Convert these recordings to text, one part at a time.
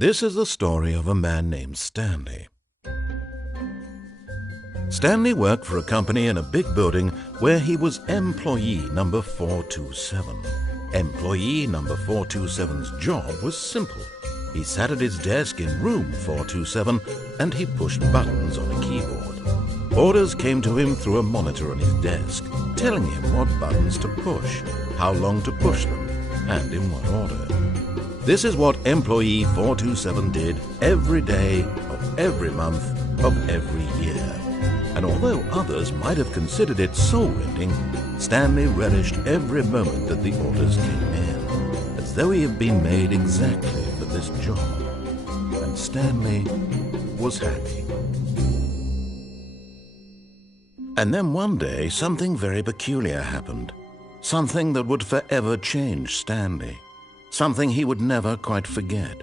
This is the story of a man named Stanley. Stanley worked for a company in a big building where he was employee number 427. Employee number 427's job was simple. He sat at his desk in room 427 and he pushed buttons on a keyboard. Orders came to him through a monitor on his desk, telling him what buttons to push, how long to push them, and in what order. This is what employee 427 did every day of every month of every year. And although others might have considered it soul-rending, Stanley relished every moment that the orders came in, as though he had been made exactly for this job. And Stanley was happy. And then one day, something very peculiar happened. Something that would forever change Stanley. Something he would never quite forget.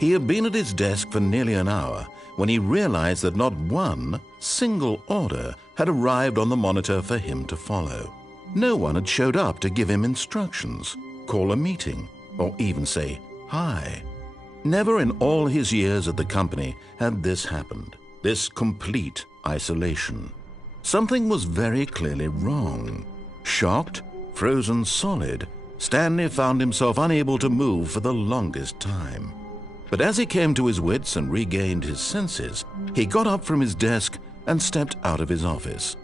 He had been at his desk for nearly an hour when he realized that not one single order had arrived on the monitor for him to follow. No one had showed up to give him instructions, call a meeting, or even say hi. Never in all his years at the company had this happened, this complete isolation. Something was very clearly wrong. Shocked, frozen solid, Stanley found himself unable to move for the longest time. But as he came to his wits and regained his senses, he got up from his desk and stepped out of his office.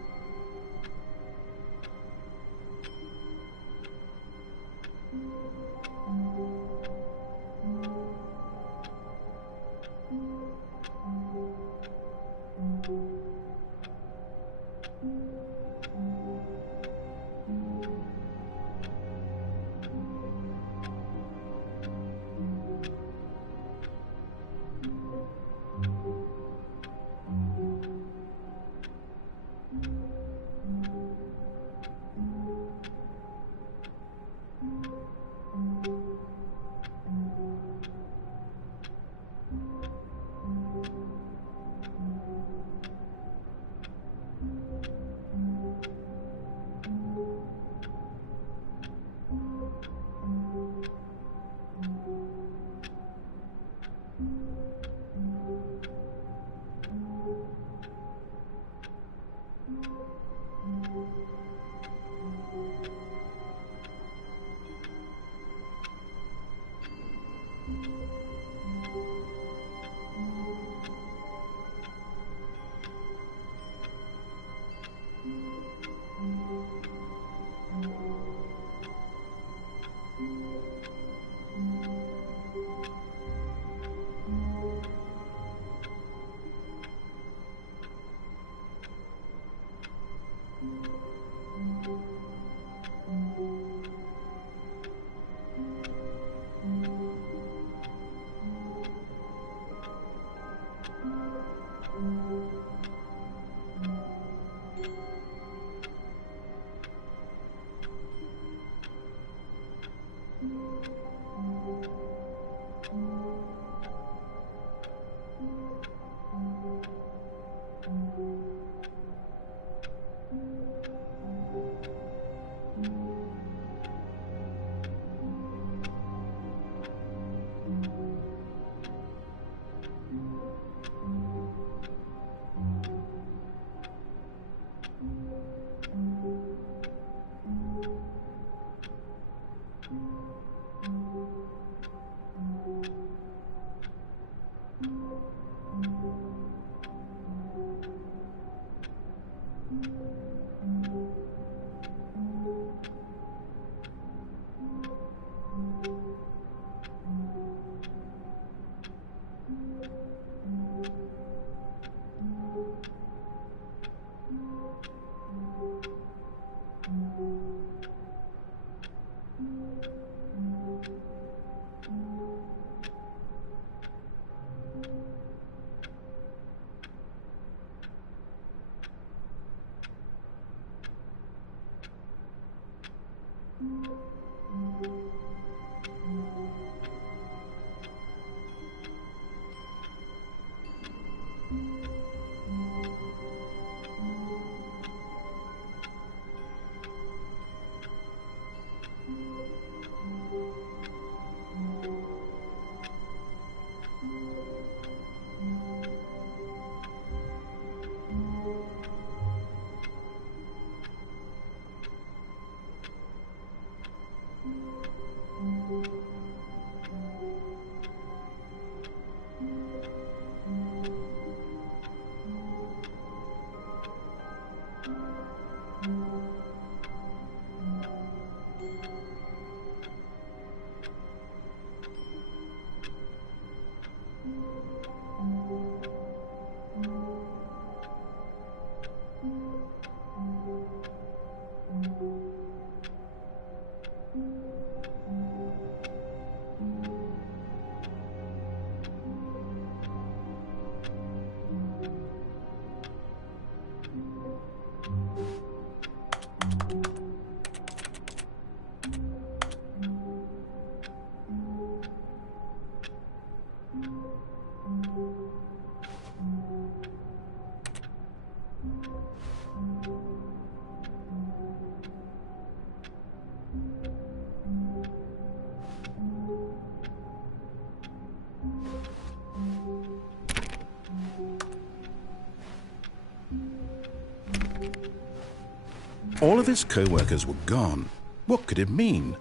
All of his co-workers were gone. What could it mean?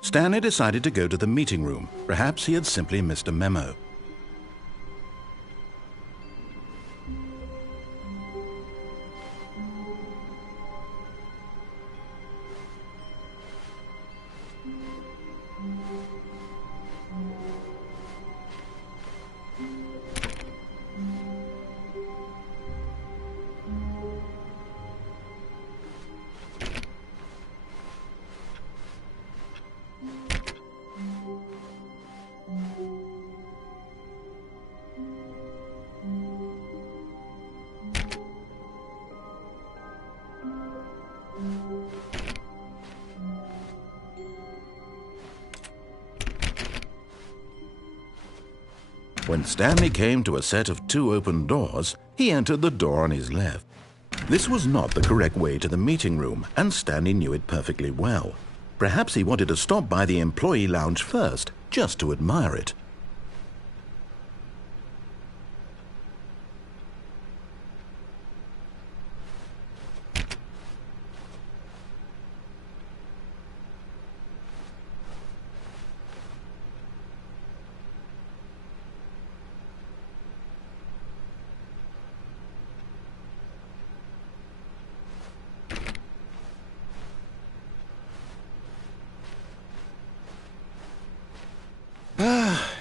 Stanley decided to go to the meeting room. Perhaps he had simply missed a memo. When Stanley came to a set of 2 open doors, he entered the door on his left. This was not the correct way to the meeting room, and Stanley knew it perfectly well. Perhaps he wanted to stop by the employee lounge first, just to admire it.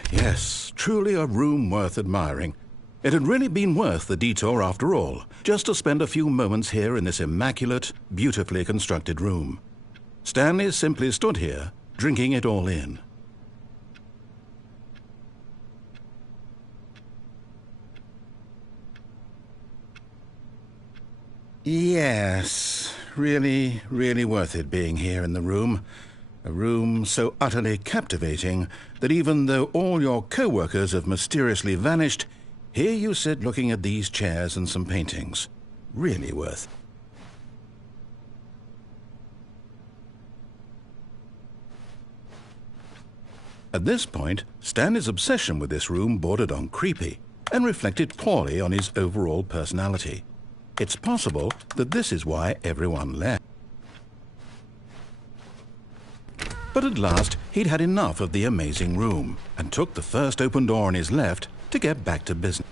Yes, truly a room worth admiring. It had really been worth the detour after all, just to spend a few moments here in this immaculate, beautifully constructed room. Stanley simply stood here, drinking it all in. Yes, really, really worth it being here in the room. A room so utterly captivating that even though all your co-workers have mysteriously vanished, here you sit looking at these chairs and some paintings. Really worth. At this point, Stanley's obsession with this room bordered on creepy and reflected poorly on his overall personality. It's possible that this is why everyone left. But at last, he'd had enough of the amazing room and took the first open door on his left to get back to business.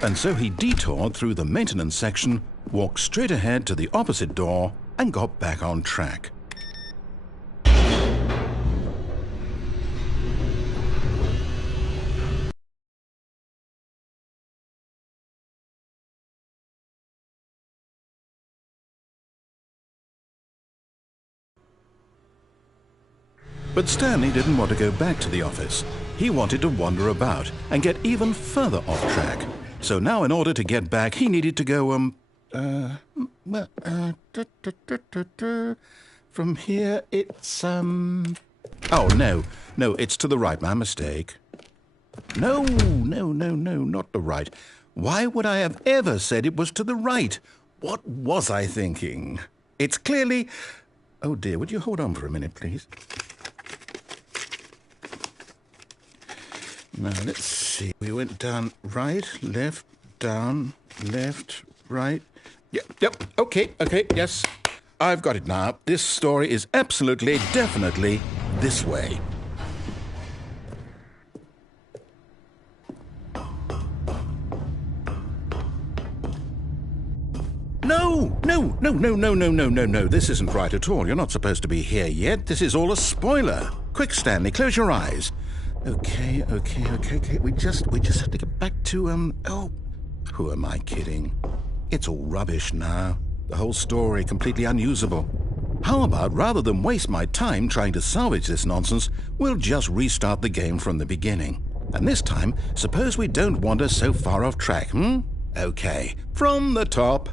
And so he detoured through the maintenance section, walked straight ahead to the opposite door, and got back on track. But Stanley didn't want to go back to the office. He wanted to wander about and get even further off track. So now in order to get back, he needed to go, from here it's, oh, no, it's to the right, my mistake. No, not the right. Why would I have ever said it was to the right? What was I thinking? It's clearly... Oh dear, would you hold on for a minute, please? Now, let's see. We went down right, left, down, left, right. Yep, okay, yes. I've got it now. This story is absolutely, definitely this way. No. This isn't right at all. You're not supposed to be here yet. This is all a spoiler. Quick, Stanley, close your eyes. Okay. We just have to get back to, oh, who am I kidding? It's all rubbish now. The whole story completely unusable. How about, rather than waste my time trying to salvage this nonsense, we'll just restart the game from the beginning. And this time, suppose we don't wander so far off track, Okay, from the top.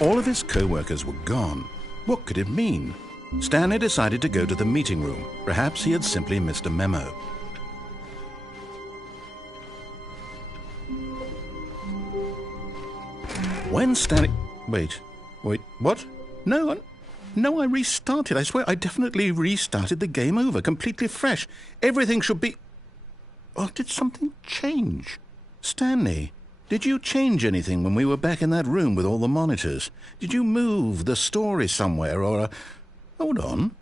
All of his co-workers were gone. What could it mean? Stanley decided to go to the meeting room. Perhaps he had simply missed a memo. When Stanley... Wait, what? No, I restarted. I swear I definitely restarted the game over, completely fresh. Everything should be... Oh, did something change? Stanley, did you change anything when we were back in that room with all the monitors? Did you move the story somewhere or... Hold on.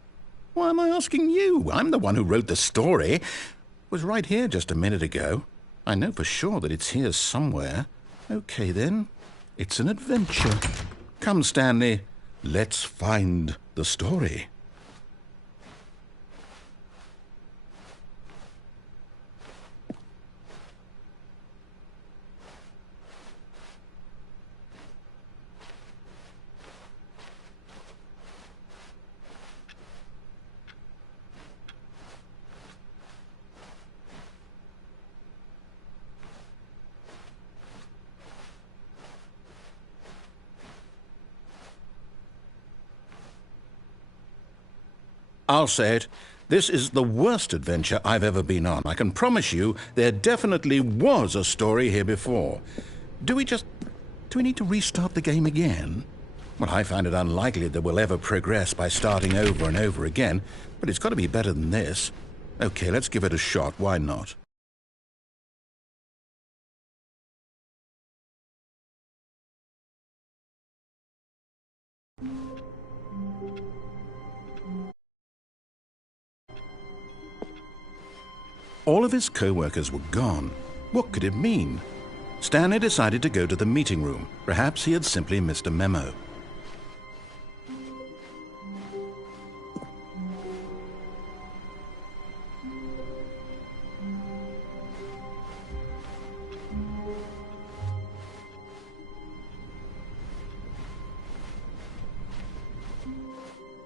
Why am I asking you? I'm the one who wrote the story. It was right here just a minute ago. I know for sure that it's here somewhere. Okay, then. It's an adventure. Come, Stanley. Let's find the story. I'll say it. This is the worst adventure I've ever been on. I can promise you there definitely was a story here before. Do we need to restart the game again? Well, I find it unlikely that we'll ever progress by starting over and over again, but it's got to be better than this. Okay, let's give it a shot. Why not? All of his co-workers were gone. What could it mean? Stanley decided to go to the meeting room. Perhaps he had simply missed a memo.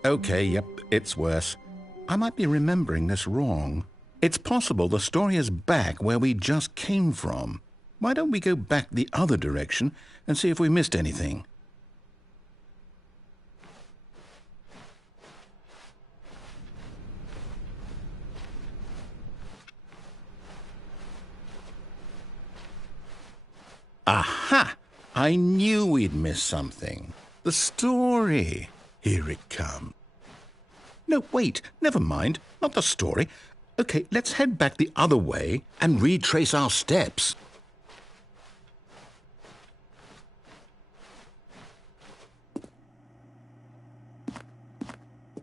Okay, yep, it's worse. I might be remembering this wrong. It's possible the story is back where we just came from. Why don't we go back the other direction and see if we missed anything? Aha! I knew we'd missed something. The story. Here it comes. No, wait, never mind. Not the story. Okay, let's head back the other way and retrace our steps.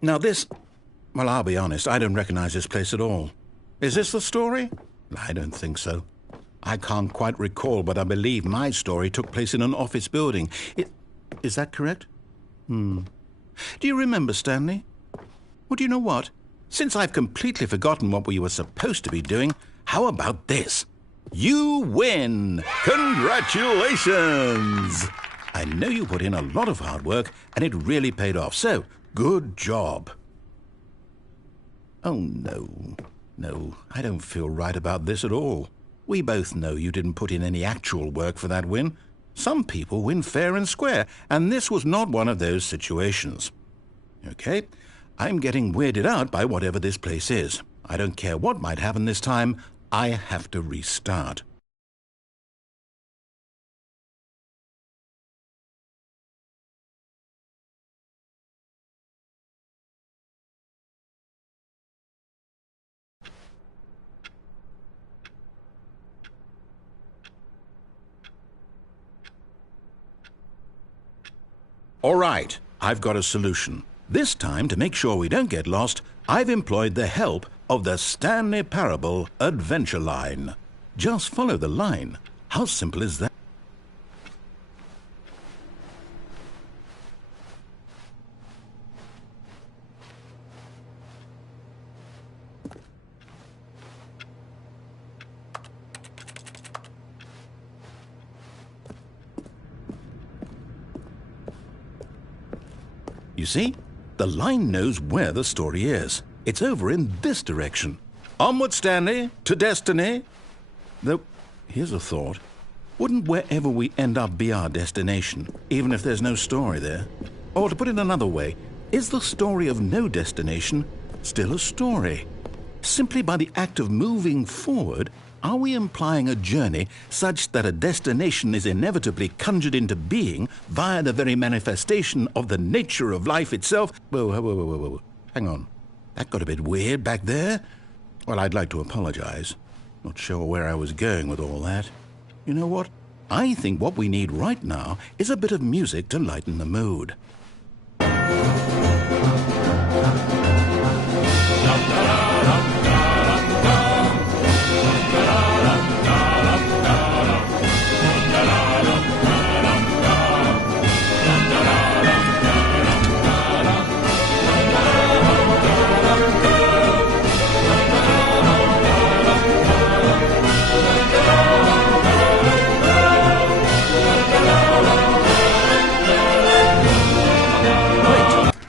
Now this... Well, I'll be honest, I don't recognize this place at all. Is this the story? I don't think so. I can't quite recall, but I believe my story took place in an office building. Is that correct? Do you remember, Stanley? Well, do you know what? Since I've completely forgotten what we were supposed to be doing, how about this? You win! Congratulations! I know you put in a lot of hard work, and it really paid off, so good job. Oh, no. No, I don't feel right about this at all. We both know you didn't put in any actual work for that win. Some people win fair and square, and this was not one of those situations. Okay? I'm getting weirded out by whatever this place is. I don't care what might happen this time. I have to restart. All right, I've got a solution. This time, to make sure we don't get lost, I've employed the help of the Stanley Parable Adventure Line. Just follow the line. How simple is that? You see? The line knows where the story is. It's over in this direction. Onward, Stanley, to destiny. Though, here's a thought. Wouldn't wherever we end up be our destination, even if there's no story there? Or to put it another way, is the story of no destination still a story? Simply by the act of moving forward, Are we implying a journey such that a destination is inevitably conjured into being via the very manifestation of the nature of life itself? Whoa. Hang on. That got a bit weird back there. Well, I'd like to apologize. Not sure where I was going with all that. You know what? I think what we need right now is a bit of music to lighten the mood.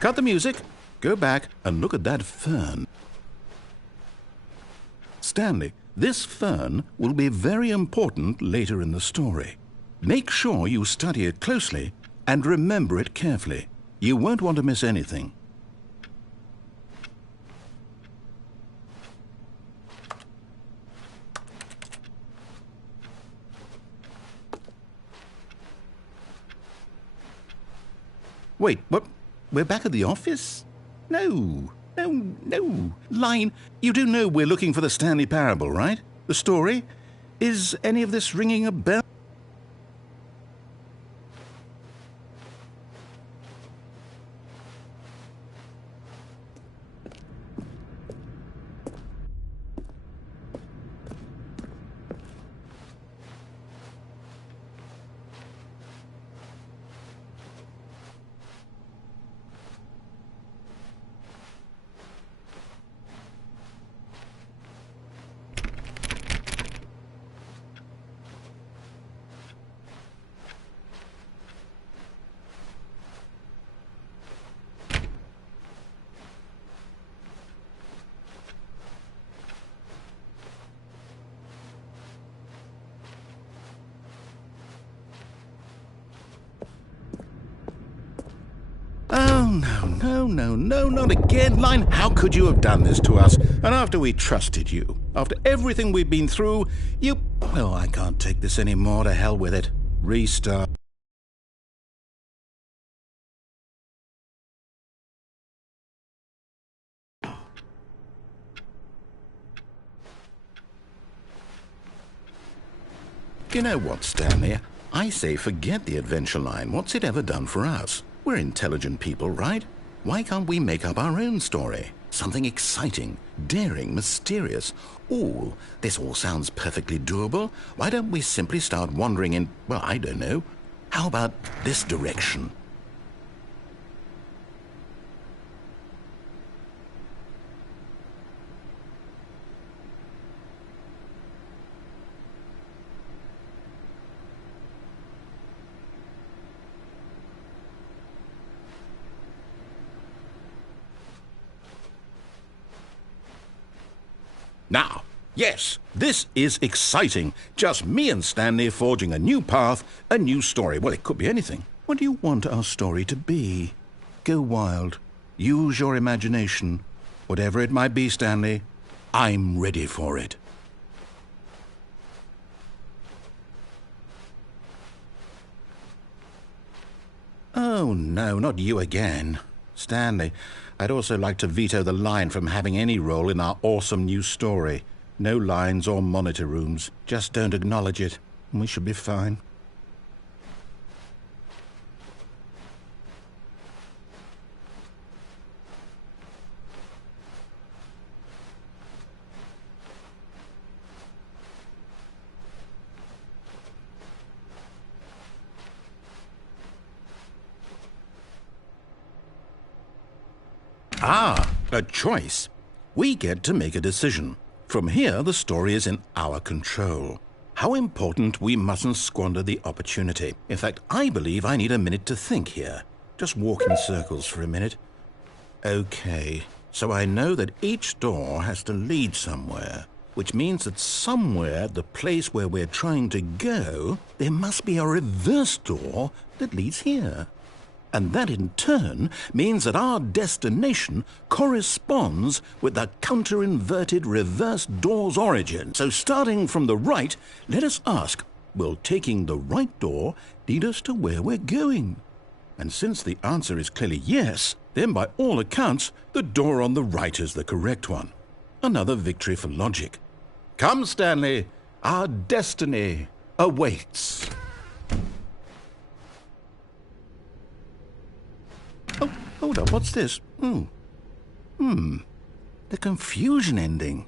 Cut the music, go back and look at that fern. Stanley, this fern will be very important later in the story. Make sure you study it closely and remember it carefully. You won't want to miss anything. Wait, what? We're back at the office? No. Line, you do know we're looking for the Stanley Parable, right? The story? Is any of this ringing a bell? Oh, no, not again. Line, how could you have done this to us? And after we trusted you, after everything we've been through, you... Well, I can't take this anymore. To hell with it. Restart. You know what, Stanley? I say forget the adventure line. What's it ever done for us? We're intelligent people, right? Why can't we make up our own story? Something exciting, daring, mysterious. Ooh, this all sounds perfectly doable. Why don't we simply start wandering in, well, I don't know. How about this direction? Now, yes, this is exciting. Just me and Stanley forging a new path, a new story. Well, it could be anything. What do you want our story to be? Go wild. Use your imagination. Whatever it might be, Stanley, I'm ready for it. Oh, no, not you again. Stanley, I'd also like to veto the line from having any role in our awesome new story. No lines or monitor rooms. Just don't acknowledge it, and we should be fine. Ah, a choice. We get to make a decision. From here, the story is in our control. How important we mustn't squander the opportunity. In fact, I believe I need a minute to think here. Just walk in circles for a minute. Okay, so I know that each door has to lead somewhere, which means that somewhere, the place where we're trying to go, there must be a reverse door that leads here. And that in turn means that our destination corresponds with the counter-inverted reverse door's origin. So starting from the right, let us ask, will taking the right door lead us to where we're going? And since the answer is clearly yes, then by all accounts, the door on the right is the correct one. Another victory for logic. Come, Stanley, our destiny awaits. Oh, hold up, what's this? The confusion ending.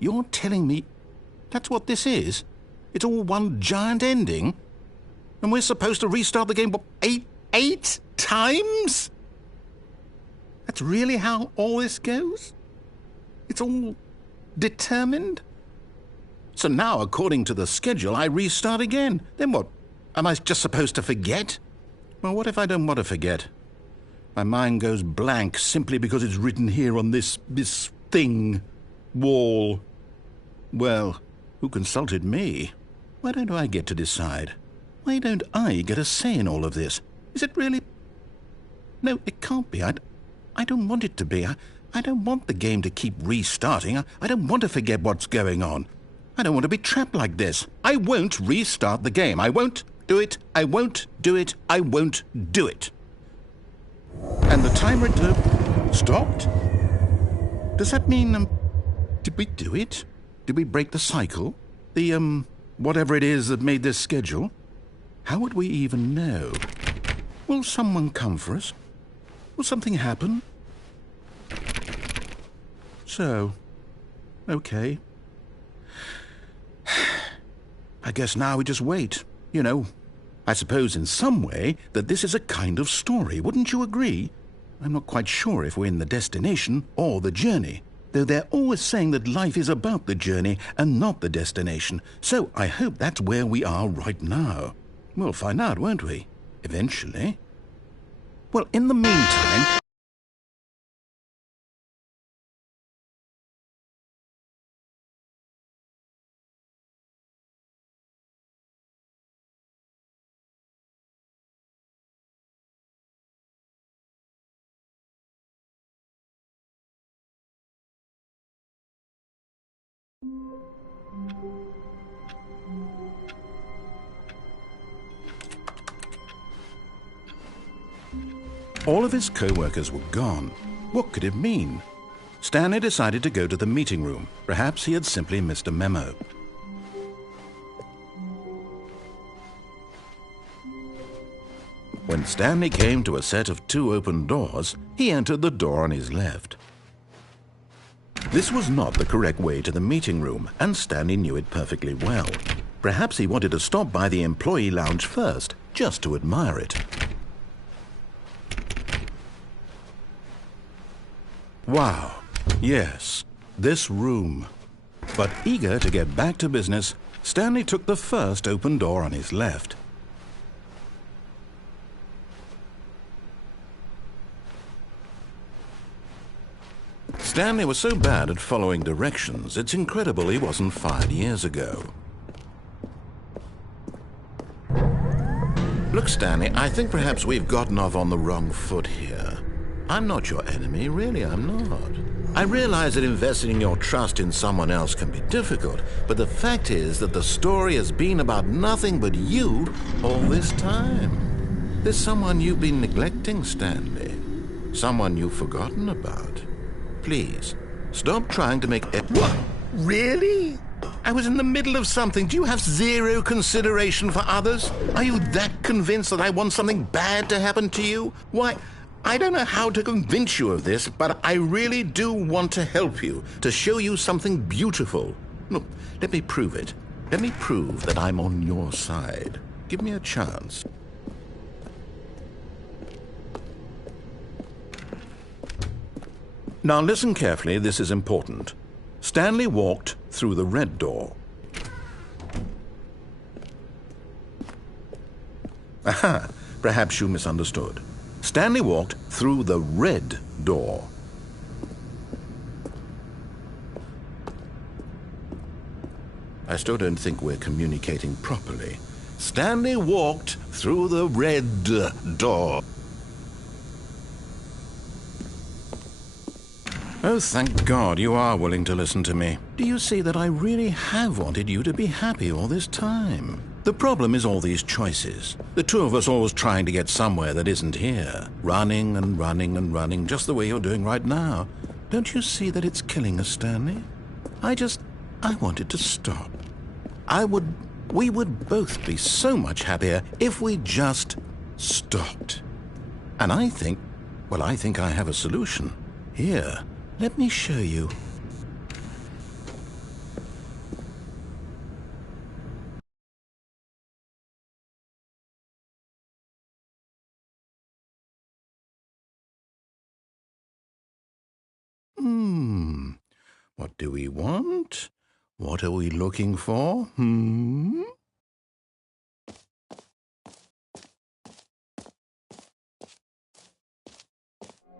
You're telling me that's what this is? It's all one giant ending? And we're supposed to restart the game, what, eight times? That's really how all this goes? It's all determined? So now, according to the schedule, I restart again. Then what? Am I just supposed to forget? Well, what if I don't want to forget? My mind goes blank simply because it's written here on this thing, wall. Well, who consulted me? Why don't I get to decide? Why don't I get a say in all of this? Is it really? No, it can't be. I don't want it to be. I don't want the game to keep restarting. I don't want to forget what's going on. I don't want to be trapped like this. I won't restart the game. I won't do it. I won't do it. I won't do it. And the timer stopped? Does that mean, did we do it? Did we break the cycle? The, whatever it is that made this schedule? How would we even know? Will someone come for us? Will something happen? So, okay. I guess now we just wait, you know. I suppose in some way that this is a kind of story, wouldn't you agree? I'm not quite sure if we're in the destination or the journey, though they're always saying that life is about the journey and not the destination, so I hope that's where we are right now. We'll find out, won't we? Eventually. Well, in the meantime... All of his co-workers were gone. What could it mean? Stanley decided to go to the meeting room. Perhaps he had simply missed a memo. When Stanley came to a set of 2 open doors, he entered the door on his left. This was not the correct way to the meeting room, and Stanley knew it perfectly well. Perhaps he wanted to stop by the employee lounge first, just to admire it. Wow, yes, this room. But eager to get back to business, Stanley took the first open door on his left. Stanley was so bad at following directions, it's incredible he wasn't fired years ago. Look, Stanley, I think perhaps we've gotten off on the wrong foot here. I'm not your enemy, really, I'm not. I realize that investing your trust in someone else can be difficult, but the fact is that the story has been about nothing but you all this time. There's someone you've been neglecting, Stanley. Someone you've forgotten about. Please, stop trying to make it... What? Really? I was in the middle of something. Do you have zero consideration for others? Are you that convinced that I want something bad to happen to you? Why... I don't know how to convince you of this, but I really do want to help you, to show you something beautiful. Look, let me prove it. Let me prove that I'm on your side. Give me a chance. Now listen carefully, this is important. Stanley walked through the red door. Aha, perhaps you misunderstood. Stanley walked through the red door. I still don't think we're communicating properly. Stanley walked through the red door. Oh, thank God you are willing to listen to me. Do you see that I really have wanted you to be happy all this time? The problem is all these choices. The two of us always trying to get somewhere that isn't here. Running and running and running, just the way you're doing right now. Don't you see that it's killing us, Stanley? I wanted to stop. We would both be so much happier if we just stopped. And I think I have a solution. Here, let me show you. What do we want? What are we looking for?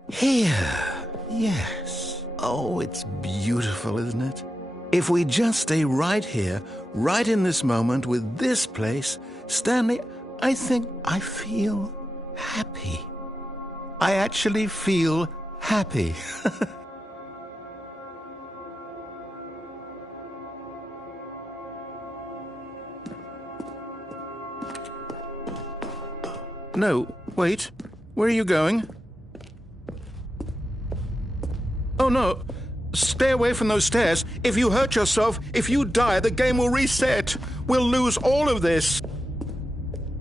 Here. Yes. Oh, it's beautiful, isn't it? If we just stay right here, right in this moment with this place, Stanley, I think I feel happy. I actually feel happy. No, wait. Where are you going? Oh, no. Stay away from those stairs. If you hurt yourself, if you die, the game will reset. We'll lose all of this.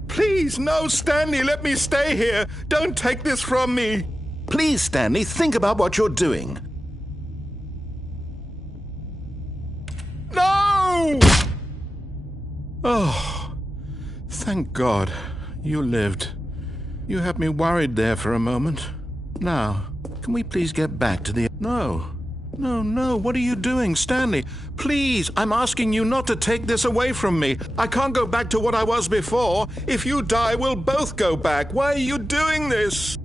Please, no, Stanley, let me stay here. Don't take this from me. Please, Stanley, think about what you're doing. No! Oh, thank God you lived. You had me worried there for a moment. Now, can we please get back to the... No, what are you doing, Stanley? Please, I'm asking you not to take this away from me. I can't go back to what I was before. If you die, we'll both go back. Why are you doing this?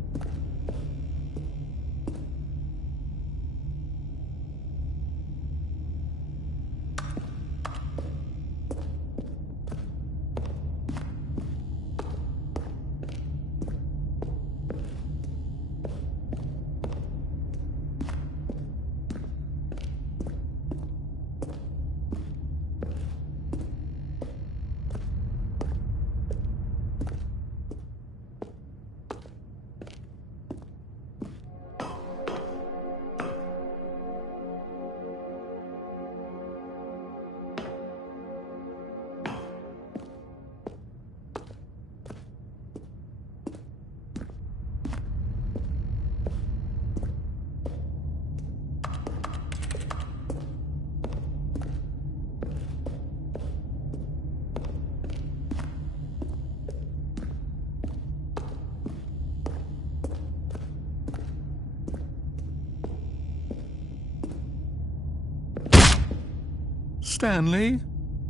Stanley,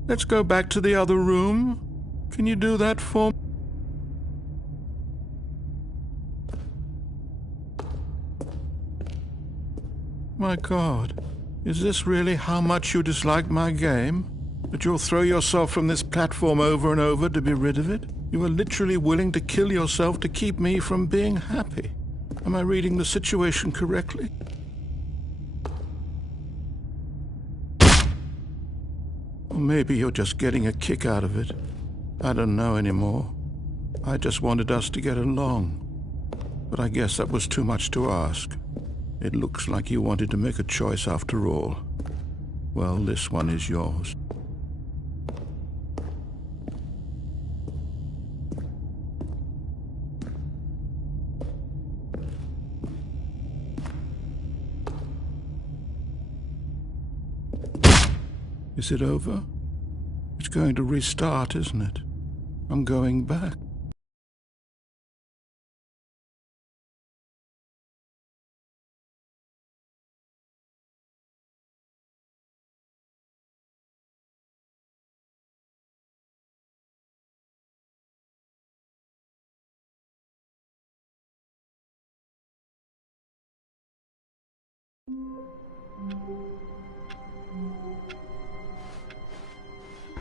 let's go back to the other room. Can you do that for me? My God, is this really how much you dislike my game? That you'll throw yourself from this platform over and over to be rid of it? You are literally willing to kill yourself to keep me from being happy. Am I reading the situation correctly? Or maybe you're just getting a kick out of it. I don't know anymore. I just wanted us to get along. But I guess that was too much to ask. It looks like you wanted to make a choice after all. Well, this one is yours. Is it over? It's going to restart, isn't it? I'm going back.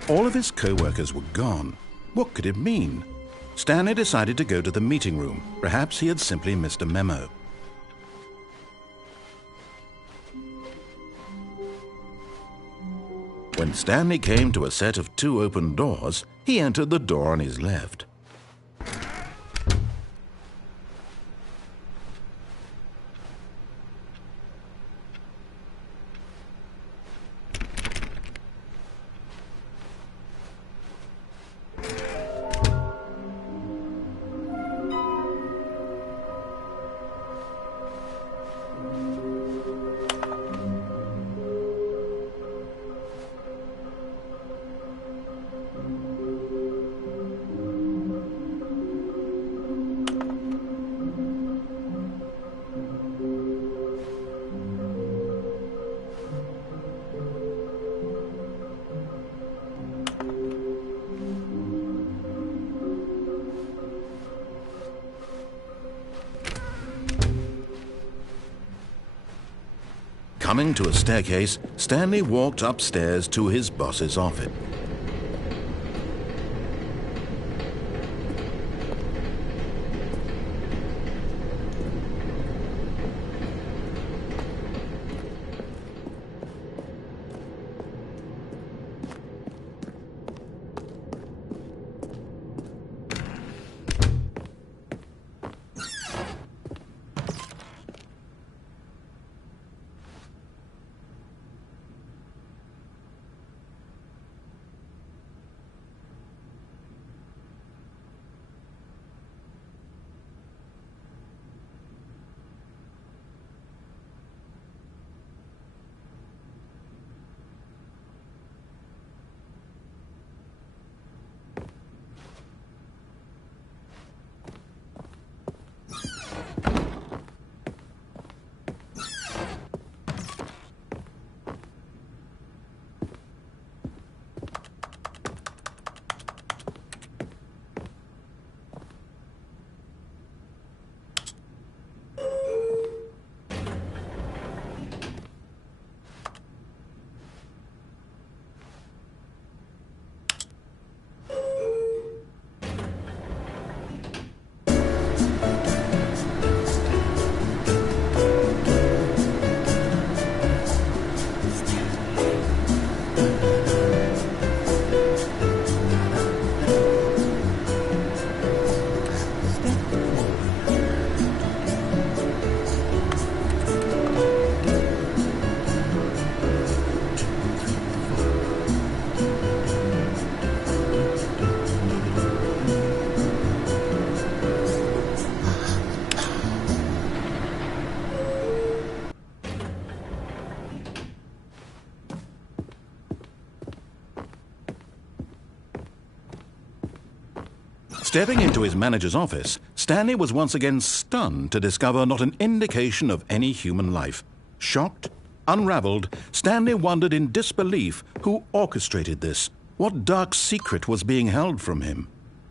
All of his co-workers were gone. What could it mean? Stanley decided to go to the meeting room. Perhaps he had simply missed a memo. When Stanley came to a set of 2 open doors, he entered the door on his left. Coming to a staircase, Stanley walked upstairs to his boss's office. Stepping into his manager's office, Stanley was once again stunned to discover not an indication of any human life. Shocked, unraveled, Stanley wondered in disbelief who orchestrated this. What dark secret was being held from him?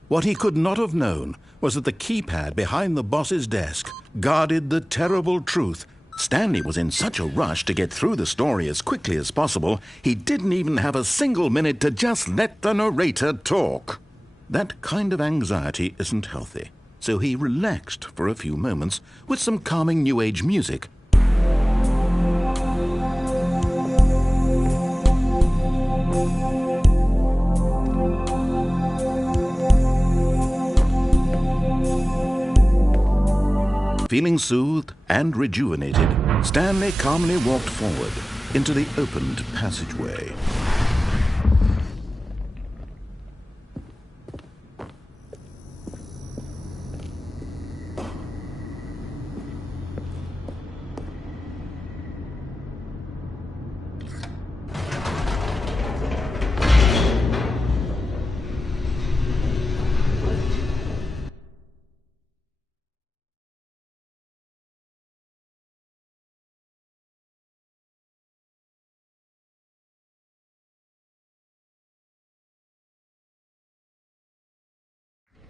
What he could not have known was that the keypad behind the boss's desk guarded the terrible truth. Stanley was in such a rush to get through the story as quickly as possible, he didn't even have a single minute to just let the narrator talk. That kind of anxiety isn't healthy, so he relaxed for a few moments with some calming New Age music. Feeling soothed and rejuvenated, Stanley calmly walked forward into the opened passageway.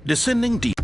Descending deep.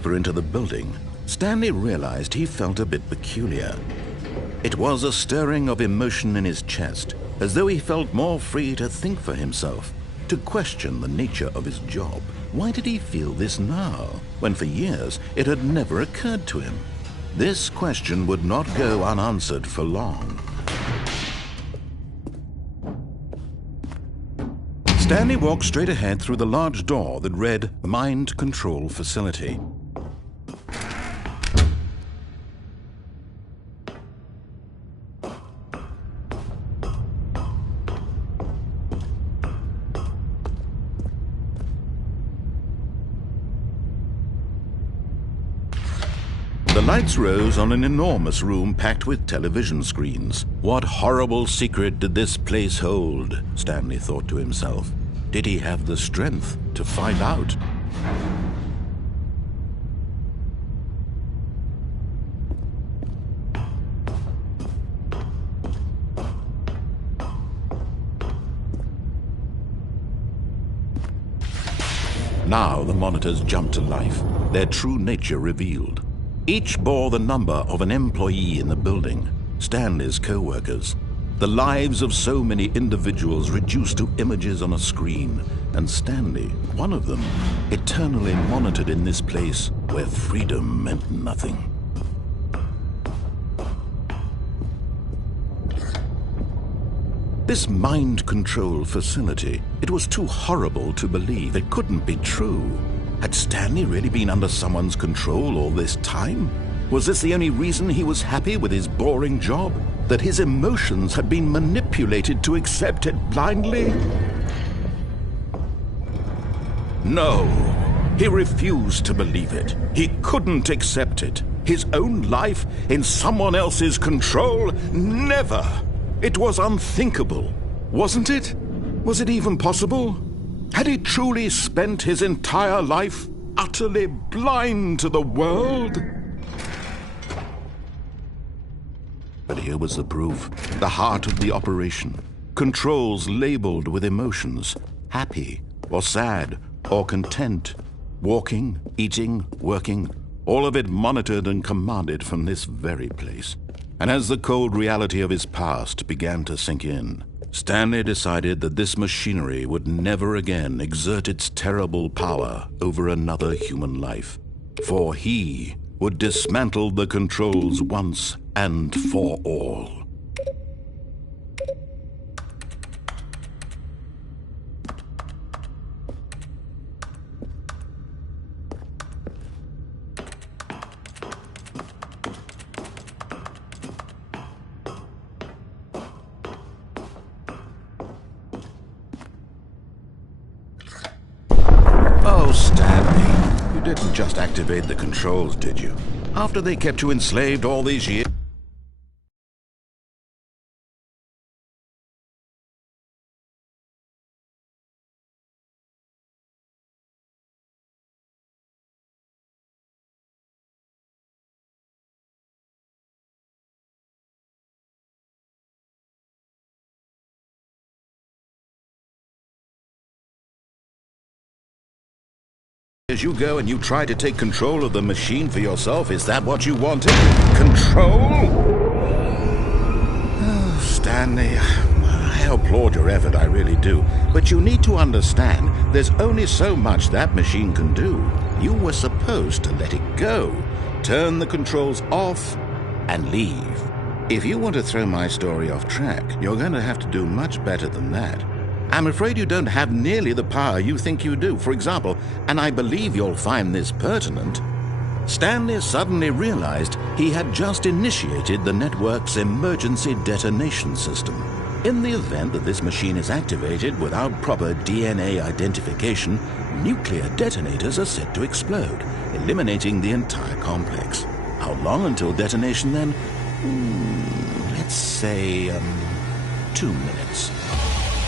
Deeper into the building, Stanley realized he felt a bit peculiar. It was a stirring of emotion in his chest, as though he felt more free to think for himself, to question the nature of his job. Why did he feel this now, when for years it had never occurred to him? This question would not go unanswered for long. Stanley walked straight ahead through the large door that read Mind Control Facility. The lights rose on an enormous room packed with television screens. What horrible secret did this place hold? Stanley thought to himself. Did he have the strength to find out? Now the monitors jumped to life, their true nature revealed. Each bore the number of an employee in the building, Stanley's co-workers. The lives of so many individuals reduced to images on a screen, and Stanley, one of them, eternally monitored in this place where freedom meant nothing. This mind control facility, it was too horrible to believe. It couldn't be true. Had Stanley really been under someone's control all this time? Was this the only reason he was happy with his boring job? That his emotions had been manipulated to accept it blindly? No, he refused to believe it. He couldn't accept it. His own life in someone else's control? Never! It was unthinkable, wasn't it? Was it even possible? Had he truly spent his entire life utterly blind to the world? But here was the proof, the heart of the operation. Controls labeled with emotions, happy or sad or content, walking, eating, working, all of it monitored and commanded from this very place. And as the cold reality of his past began to sink in, Stanley decided that this machinery would never again exert its terrible power over another human life, for he would dismantle the controls once and for all. Oh, Stanley, you didn't just activate the controls, did you? After they kept you enslaved all these years? As you go and you try to take control of the machine for yourself, is that what you wanted? Control? Oh, Stanley, I applaud your effort, I really do. But you need to understand, there's only so much that machine can do. You were supposed to let it go, turn the controls off, and leave. If you want to throw my story off track, you're going to have to do much better than that. I'm afraid you don't have nearly the power you think you do. For example, and I believe you'll find this pertinent, Stanley suddenly realized he had just initiated the network's emergency detonation system. In the event that this machine is activated without proper DNA identification, nuclear detonators are set to explode, eliminating the entire complex. How long until detonation then? Let's say, 2 minutes.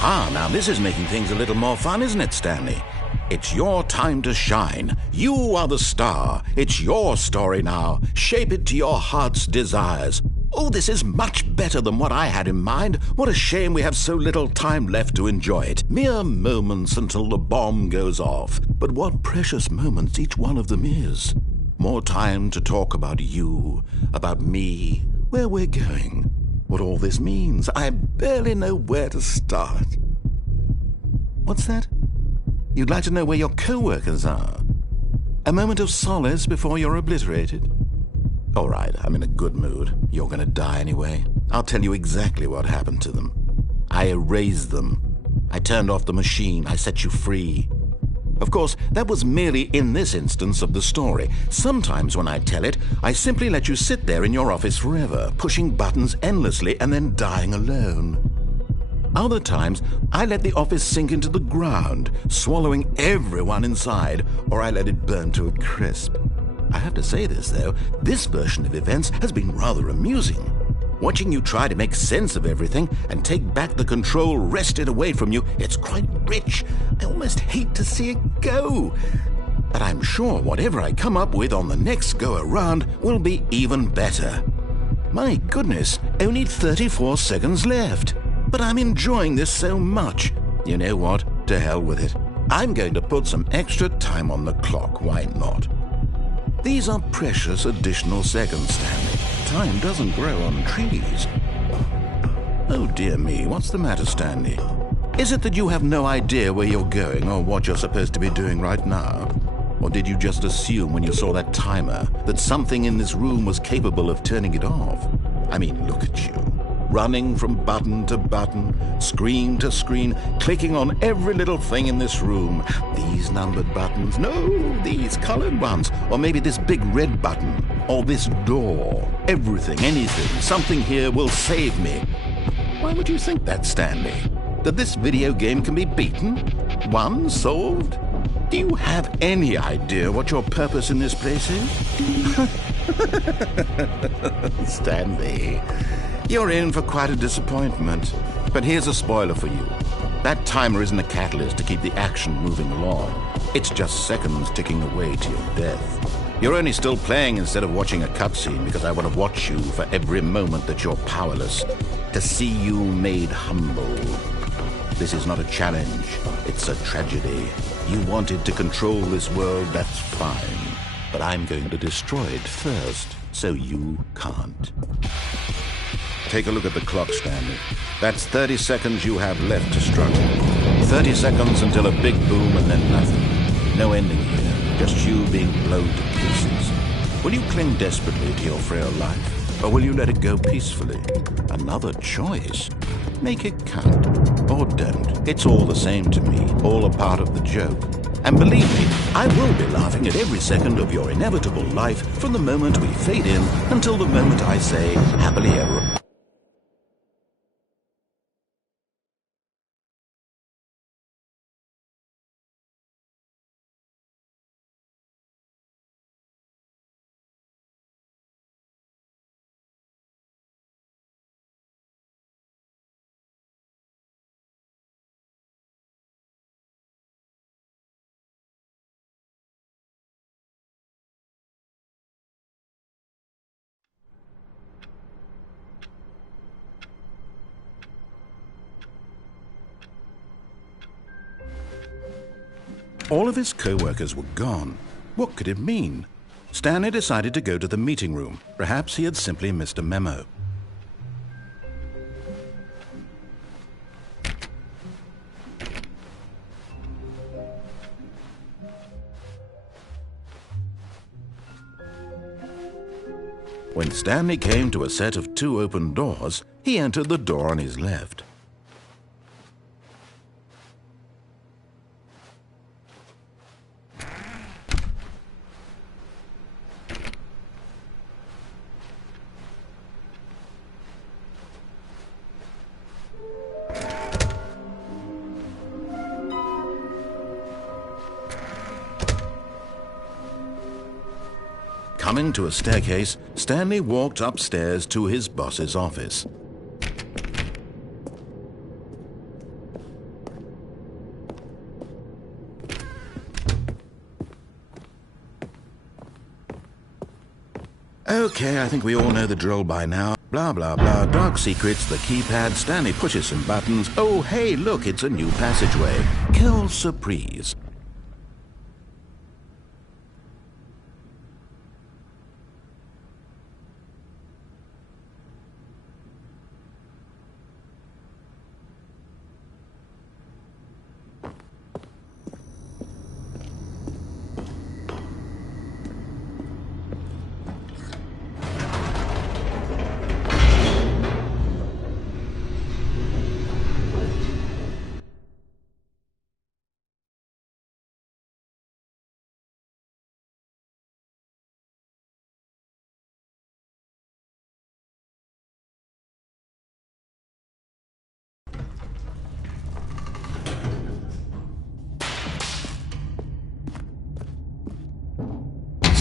Ah, now this is making things a little more fun, isn't it, Stanley? It's your time to shine. You are the star. It's your story now. Shape it to your heart's desires. Oh, this is much better than what I had in mind. What a shame we have so little time left to enjoy it. Mere moments until the bomb goes off. But what precious moments each one of them is. More time to talk about you, about me, where we're going, what all this means. I barely know where to start. What's that? You'd like to know where your co-workers are? A moment of solace before you're obliterated? All right, I'm in a good mood. You're gonna die anyway. I'll tell you exactly what happened to them. I erased them. I turned off the machine. I set you free. Of course, that was merely in this instance of the story. Sometimes when I tell it, I simply let you sit there in your office forever, pushing buttons endlessly and then dying alone. Other times, I let the office sink into the ground, swallowing everyone inside, or I let it burn to a crisp. I have to say this, though, this version of events has been rather amusing. Watching you try to make sense of everything and take back the control wrested away from you, it's quite rich. I almost hate to see it go. But I'm sure whatever I come up with on the next go-around will be even better. My goodness, only 34 seconds left. But I'm enjoying this so much. You know what? To hell with it. I'm going to put some extra time on the clock. Why not? These are precious additional seconds, Stanley. Time doesn't grow on trees. Oh dear me, what's the matter, Stanley? Is it that you have no idea where you're going or what you're supposed to be doing right now? Or did you just assume when you saw that timer that something in this room was capable of turning it off? I mean, look at you. Running from button to button, screen to screen, clicking on every little thing in this room. These numbered buttons, no, these colored ones, or maybe this big red button, or this door. Everything, anything, something here will save me. Why would you think that, Stanley? That this video game can be beaten? Won? Solved? Do you have any idea what your purpose in this place is? Stanley, you're in for quite a disappointment. But here's a spoiler for you. That timer isn't a catalyst to keep the action moving along. It's just seconds ticking away to your death. You're only still playing instead of watching a cutscene because I want to watch you for every moment that you're powerless, to see you made humble. This is not a challenge. It's a tragedy. You wanted to control this world, that's fine. But I'm going to destroy it first, so you can't. Take a look at the clock, Stanley. That's 30 seconds you have left to struggle. 30 seconds until a big boom and then nothing. No ending here, just you being blown to pieces. Will you cling desperately to your frail life, or will you let it go peacefully? Another choice. Make it count, or don't. It's all the same to me, all a part of the joke. And believe me, I will be laughing at every second of your inevitable life from the moment we fade in until the moment I say, happily ever. All of his co-workers were gone. What could it mean? Stanley decided to go to the meeting room. Perhaps he had simply missed a memo. When Stanley came to a set of 2 open doors, he entered the door on his left. Coming to a staircase, Stanley walked upstairs to his boss's office. Okay, I think we all know the drill by now. Blah, blah, blah, dark secrets, the keypad, Stanley pushes some buttons. Oh, hey, look, it's a new passageway. Quelle surprise.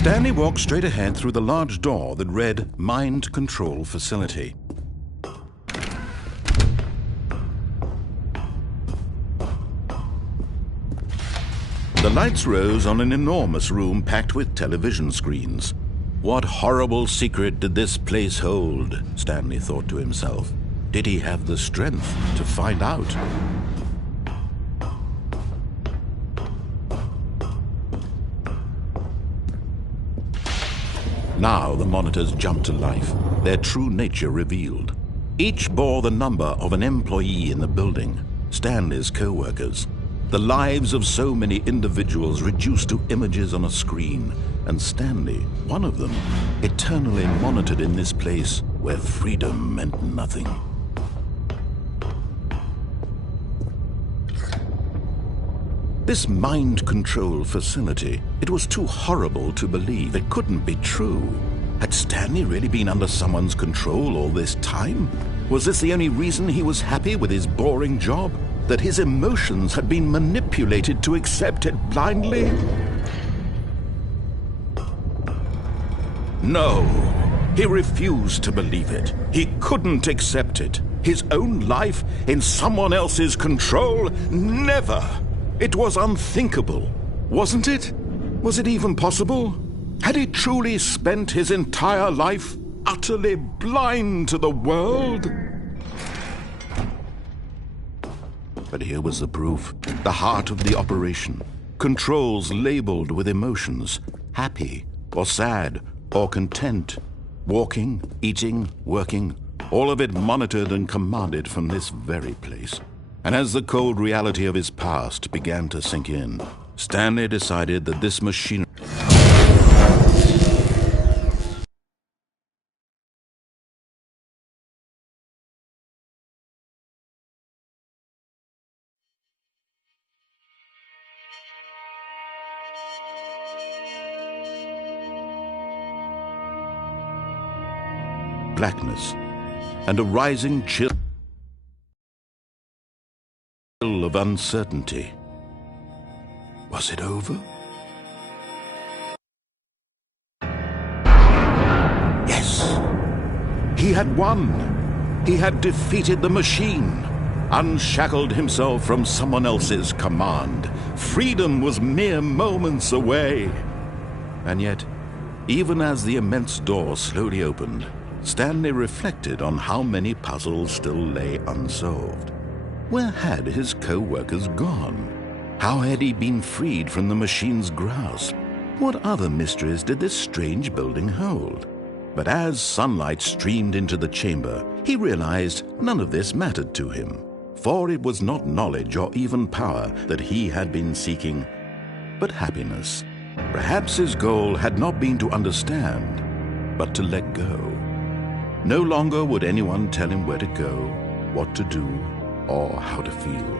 Stanley walked straight ahead through the large door that read Mind Control Facility. The lights rose on an enormous room packed with television screens. What horrible secret did this place hold? Stanley thought to himself. Did he have the strength to find out? Now the monitors jumped to life, their true nature revealed. Each bore the number of an employee in the building, Stanley's co-workers. The lives of so many individuals reduced to images on a screen, and Stanley, one of them, eternally monitored in this place where freedom meant nothing. This mind control facility, it was too horrible to believe. It couldn't be true. Had Stanley really been under someone's control all this time? Was this the only reason he was happy with his boring job? That his emotions had been manipulated to accept it blindly? No, he refused to believe it. He couldn't accept it. His own life in someone else's control? Never! It was unthinkable, wasn't it? Was it even possible? Had he truly spent his entire life utterly blind to the world? But here was the proof, the heart of the operation. Controls labeled with emotions, happy or sad or content. Walking, eating, working, all of it monitored and commanded from this very place. And as the cold reality of his past began to sink in, Stanley decided that this machine... blackness and a rising chill of uncertainty. Was it over? Yes! He had won! He had defeated the machine, unshackled himself from someone else's command. Freedom was mere moments away. And yet, even as the immense door slowly opened, Stanley reflected on how many puzzles still lay unsolved. Where had his co-workers gone? How had he been freed from the machine's grasp? What other mysteries did this strange building hold? But as sunlight streamed into the chamber, he realized none of this mattered to him, for it was not knowledge or even power that he had been seeking, but happiness. Perhaps his goal had not been to understand, but to let go. No longer would anyone tell him where to go, what to do, or how to feel.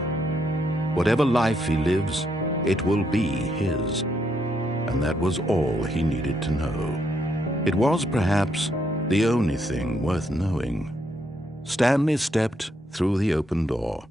Whatever life he lives, it will be his. And that was all he needed to know. It was perhaps the only thing worth knowing. Stanley stepped through the open door.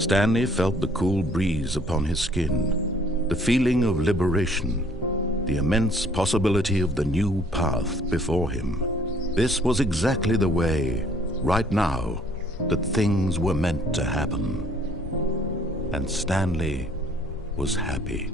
Stanley felt the cool breeze upon his skin, the feeling of liberation, the immense possibility of the new path before him. This was exactly the way, right now, that things were meant to happen. And Stanley was happy.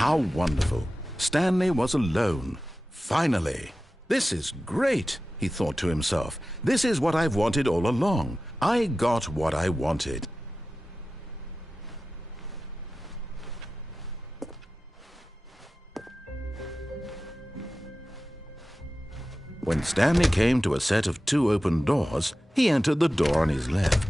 How wonderful. Stanley was alone. Finally. This is great, he thought to himself. This is what I've wanted all along. I got what I wanted. When Stanley came to a set of 2 open doors, he entered the door on his left.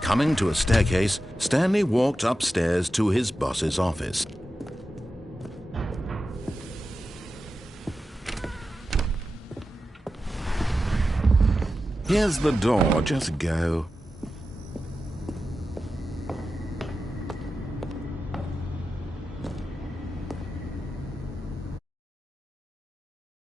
Coming to a staircase, Stanley walked upstairs to his boss's office. Here's the door, just go.